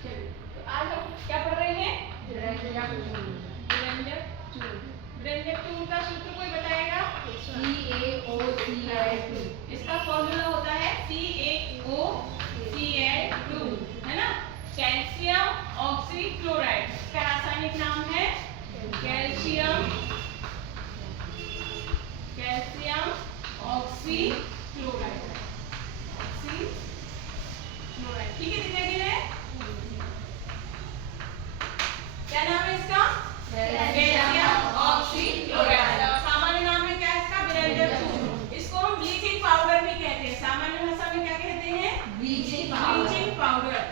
चलिए, तो आज हम क्या पढ़ रहे हैं? व्यंजक चूर्ण। व्यंजक चूर्ण का सूत्र कोई बताएगा? CaOCl2। इसका फॉर्मूला होता है CaOCl2, है ना? Calcium oxychloride. इसका रासायनिक नाम है कैल्शियम ऑक्सीक्लोराइड। ठीक है, दिखाई दे रहा है? क्या नाम है इसका? Calcium oxychloride. सामान्य नाम है क्या इसका? व्यंजक चूर्ण। इसको हम ब्लीचिंग पाउडर भी कहते हैं। सामान्य भाषा में क्या कहते हैं? Bleaching bleaching powder.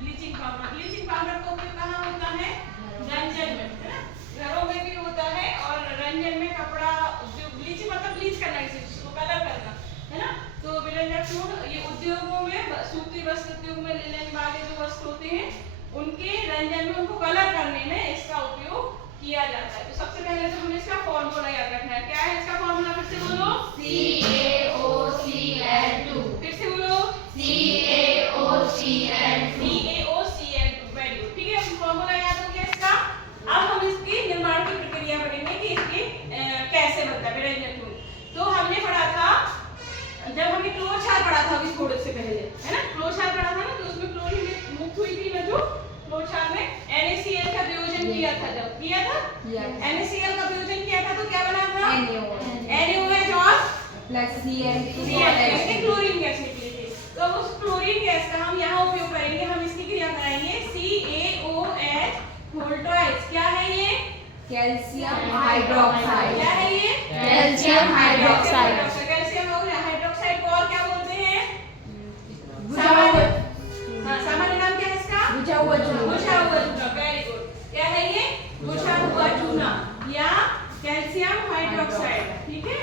Bleaching powder. Bleaching powder का उपयोग कहाँ होता है? रंजन में, है ना? घरों में भी होता है और रंजन में कपड़ा उद्योग। ब्लीचिंग मतलब ब्लीच करना, किसी चीज को कलर करना, है ना? तो व्यंजक चूर्ण ये उद्योगों में, सूती वस्त्र उद्योग में लिनन वाले जो वस्त्र होते हैं उनके रंजन में, उनको कलर करने में इसका उपयोग किया जाता है। तो सबसे पहले तो हमें इसका फॉर्मूला याद रखना है। क्या है इसका फॉर्मूला? फिर से बोलो। CaOCl2। फिर से बोलो। CaOCl2। CaOCl2। Very good. ठीक है, फॉर्मूला याद हो गया इसका। अब हम इसकी निर्माण की प्रक्रिया पढ़ेंगे कि इसकी कैसे बनता है व्यंजक चूर्ण। तो हमने पढ़ा था, जब हमने क्लोरक्षार पढ़ा था अभी थोड़े से पहले, है ना? क्लोरक्षार पढ़ा था ना, तो उसमें क्लोरीन मुक्त हुई थी ना, जो क्लोरक्षार में NaCl का वियोजन किया था। जब किया था NaCl का वियोजन किया था तो क्या बना था? NaOH और प्लस Cl2। इसके क्लोरीन गैस निकली थी। तो उस क्लोरीन गैस का हम यहाँ उपयोग करेंगे। हम इसकी क्रिया कराएंगे CaOH वोल्टाइज। क्या है ये? Calcium hydroxide. क्या है ये? Calcium hydroxide. कैल्शियम हाइड्रोक्साइड को और क्या बोलते हैं? सामान्य नाम क्या है इसका? बुझा हुआ चूना। Very good. क्या है ये? बुझा हुआ चूना या कैल्शियम हाइड्रोक्साइड। ठीक है,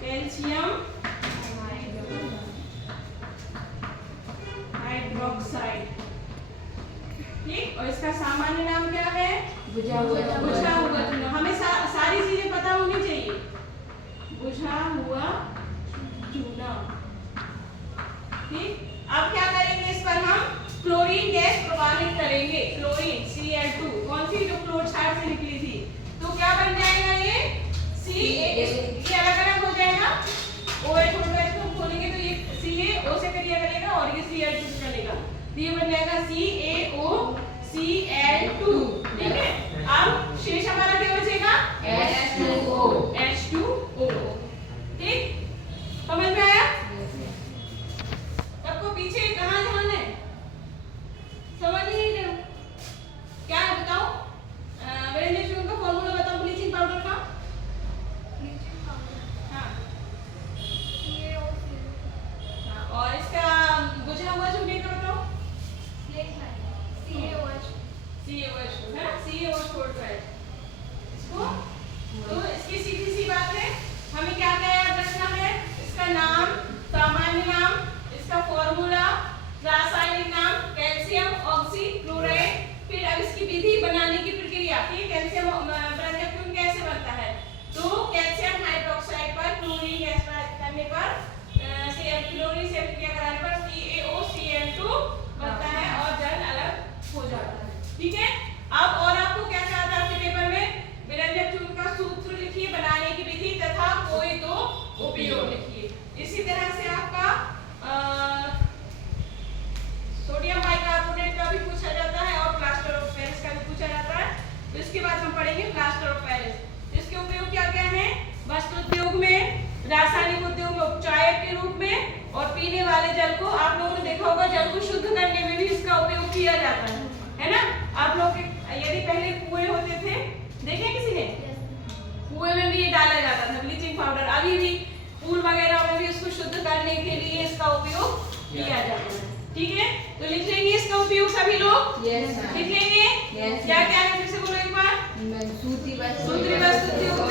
कैल्शियम हाइड्रोक्साइड। ठीक, और इसका सामान्य नाम क्या है? बुझा हुआ चूना। हमें सारी चीजें पता होनी चाहिए। बुझा हुआ चूना। ठीक, अब क्या करेंगे? इस पर हम क्लोरीन गैस प्रवाहित करेंगे। क्लोरीन Cl2, कौन सी? जो क्लोरक्षार से निकली थी। तो क्या बन जाएगा ये? ये अलग अलग हो जाएगा। OH और OH को खोलेंगे तो ये CaO से क्रिया करेगा और ये Cl2 से चलेगा, तो ये बन जाएगा CaOCl2। ठीक है, अब शेष हमारा क्या बचेगा? H2O। ठीक, समझ में आया? सबको पीछे कहाँ ध्यान है? समझ नहीं रहे हो? क्या है बताओ? व्यंजक चूर्ण का फॉर्मूला बताओ ब्लीचिंग पाउडर का। हाँ, और इसका बुझा हुआ चूने का बताओ। CaOH, है ना? CaOH वोल्टाइज। इसको तो इसकी सीधी सी बात है, हमें क्या क्या याद रखना है? इसका नाम, सामान्य नाम, इसका फॉर्मूला, रासायनिक नाम कैल्शियम ऑक्सीक्लोराइड। फिर अब इसकी विधि, बनाने की प्रक्रिया। ठीक, कैल्शियम व्यंजक चूर्ण कैसे बनता है? तो कैल्शियम हाइड्रोक्साइड पर क्लोरीन गैस करने पर, क्लोरीन से क्रिया कराने पर CaOCl2 बनता है और जल अलग हो जाता है। ठीक है, अब और आपको क्या क्या आता है आपके पेपर में? व्यंजक चूर्ण का सूत्र लिखिए, बनाने की विधि तथा कोई दो उपयोग लिखिए। इसी तरह से आपका सोडियम बाइकार्बोनेट का भी पूछा जाता है और प्लास्टर ऑफ पेरिस का भी पूछा जाता है। तो इसके बाद हम पढ़ेंगे प्लास्टर ऑफ पेरिस। इसके उपयोग क्या क्या है? वस्त्र उद्योग में, रासायनिक उद्योग में उपचायक के रूप में, और पीने वाले जल को, आप लोगों ने देखा होगा जल को शुद्ध करने में भी इसका उपयोग किया जाता है ना? आप लोग यदि पहले कुएं होते थे, देखे किसी ने? कुएं में भी ये डाला जाता था ब्लीचिंग पाउडर। अभी भी पूल वगैरह में भी इसको शुद्ध करने के लिए इसका उपयोग किया जाता है। ठीक है, तो लिख लेंगे इसका उपयोग सभी लोग। लिख लेंगे। क्या क्या है फिर से बोलो एक बार। सूती वस्त्र उद्योग